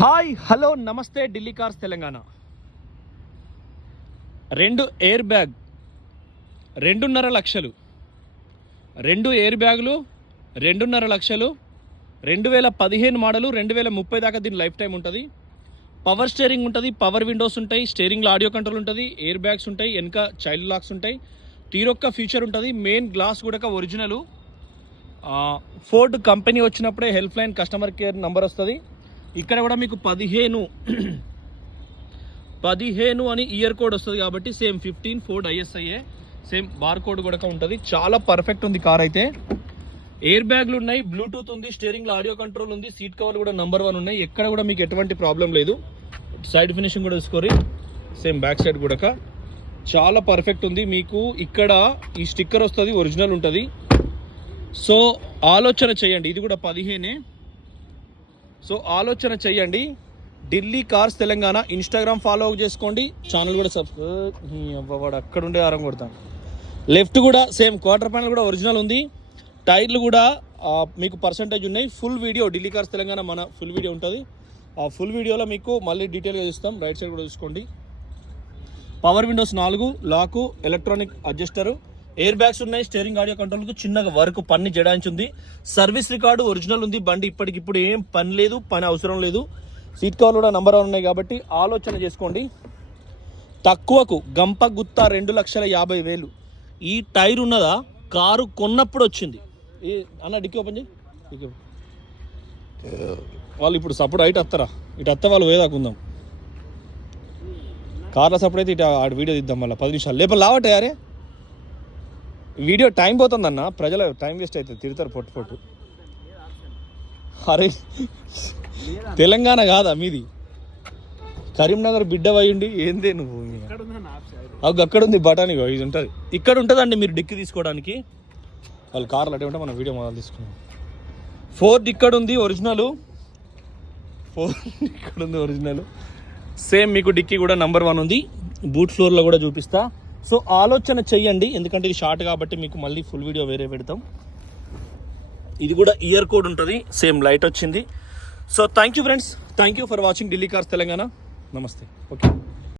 Hi hello నమస్తే Delhi cars Telangana. రెండు air bag రెండున్నర లక్షలు. రెండు ఎయిర్ బ్యాగులు రెండున్నర లక్షలు. రెండు వేల పదిహేను మోడలు రెండు వేల ముప్పై దాకా దీని లైఫ్ టైం ఉంటుంది. పవర్ స్టీరింగ్ ఉంటుంది పవర్ విండోస్ ఉంటాయి స్టీరింగ్లో ఆడియో కంట్రోల్ ఉంటుంది ఎయిర్ బ్యాగ్స్ ఉంటాయి వెనక చైల్డ్ లాక్స్ ఉంటాయి. తీరొక్క ఫ్యూచర్ ఉంటుంది మెయిన్ గ్లాస్ కూడా ఒరిజినల్. ఫోర్డ్ కంపెనీ వచ్చినప్పుడే help line customer care number వస్తుంది. ఇక్కడ కూడా మీకు పదిహేను. పదిహేను అని ఇయర్ కోడ్ వస్తుంది కాబట్టి same fifteen Ford ISIA same bar code కూడా ఉంటుంది. చాలా పర్ఫెక్ట్ ఉంది కార్ అయితే. ఎయిర్ బ్యాగ్లు ఉన్నాయి బ్లూటూత్ ఉంది స్టీరింగ్లో ఆడియో కంట్రోల్ ఉంది సీట్ కవర్లు కూడా నెంబర్ వన్ ఉన్నాయి. ఎక్కడ కూడా మీకు ఎటువంటి ప్రాబ్లం లేదు. సైడ్ ఫినిషింగ్ కూడా తీసుకోరి సేమ్ బ్యాక్ సైడ్ కూడా. చాలా పర్ఫెక్ట్ ఉంది. మీకు ఇక్కడ ఈ స్టిక్కర్ వస్తుంది ఒరిజినల్ ఉంటుంది. సో ఆలోచన చేయండి. ఇది కూడా పదిహేనే. సో ఆలోచన చేయండి Delhi cars Telangana Instagram follow చేసుకోండి. ఛానల్ కూడా సబ్స్క్రైబ్ వాడు అక్కడ ఉండే ఆరం కొడతాను లెఫ్ట్ కూడా సేమ్ క్వార్టర్ ప్యానల్ కూడా ఒరిజినల్ ఉంది. టైర్లు కూడా మీకు పర్సంటేజ్ ఉన్నాయి. Full video Delhi cars Telangana మన ఫుల్ వీడియో ఉంటుంది. ఆ ఫుల్ వీడియోలో మీకు మళ్ళీ డీటెయిల్గా చూస్తాం. రైట్ సైడ్ కూడా చూసుకోండి. పవర్ విండోస్ నాలుగు lock electronic adjuster air bags ఉన్నాయి స్టీరింగ్ ఆడియో కంట్రోల్కు చిన్నగా వర్క్ పని జడాయించింది. సర్వీస్ రికార్డు ఒరిజినల్ ఉంది బండి ఇప్పటికిప్పుడు ఏం పని లేదు పని అవసరం లేదు. సీట్ కవర్లు కూడా నంబర్ వన్ ఉన్నాయి కాబట్టి ఆలోచన చేసుకోండి. తక్కువకు గంప గుత్త రెండు లక్షల యాభై వేలు. ఈ టైర్ ఉన్నదా? కారు కొన్నప్పుడు వచ్చింది. ఏ అన్న డిక్కీ ఓపెన్ చేయి. ఓపెన్. వాళ్ళు ఇప్పుడు సపోర్ట్ అయిట్ వస్తారా? ఇటు వస్తే వాళ్ళు వేదాకుందాం కార్ల సపోర్ట్ అయితే ఇటు ఆడ వీడియో తీద్దాం మళ్ళీ. పది నిమిషాలు. లేప లావటే అరే. వీడియో టైం పోతుందన్న ప్రజల టైం వేస్ట్ అవుతుంది తిడతారు పొట్టు పొట్టు. అరే తెలంగాణ కాదా మీది? కరీంనగర్ బిడ్డ అయ్యుండి ఏందే నువ్వు? అవి అక్కడ ఉంది బఠానీ ఇది ఉంటుంది. ఇక్కడ ఉంటుందండి మీరు డిక్కి తీసుకోవడానికి. వాళ్ళు కార్లు అటే ఉంటే మనం వీడియో మొదలు తీసుకున్నాం ఫోర్త్ ఇక్కడ ఉంది ఒరిజినల్ ఫోర్ ఇక్కడ ఉంది ఒరిజినల్ సేమ్ మీకు డిక్కీ కూడా నంబర్ వన్ ఉంది. బూట్ ఫ్లోర్లో కూడా చూపిస్తా. సో ఆలోచన చెయ్యండి ఎందుకంటే ఇది షార్ట్ కాబట్టి మీకు మళ్ళీ ఫుల్ వీడియో వేరే పెడతాం. ఇది కూడా ఇయర్ కోడ్ ఉంటుంది సేమ్ లైట్ వచ్చింది. So thank you friends thank you for watching Delhi cars Telangana నమస్తే ఓకే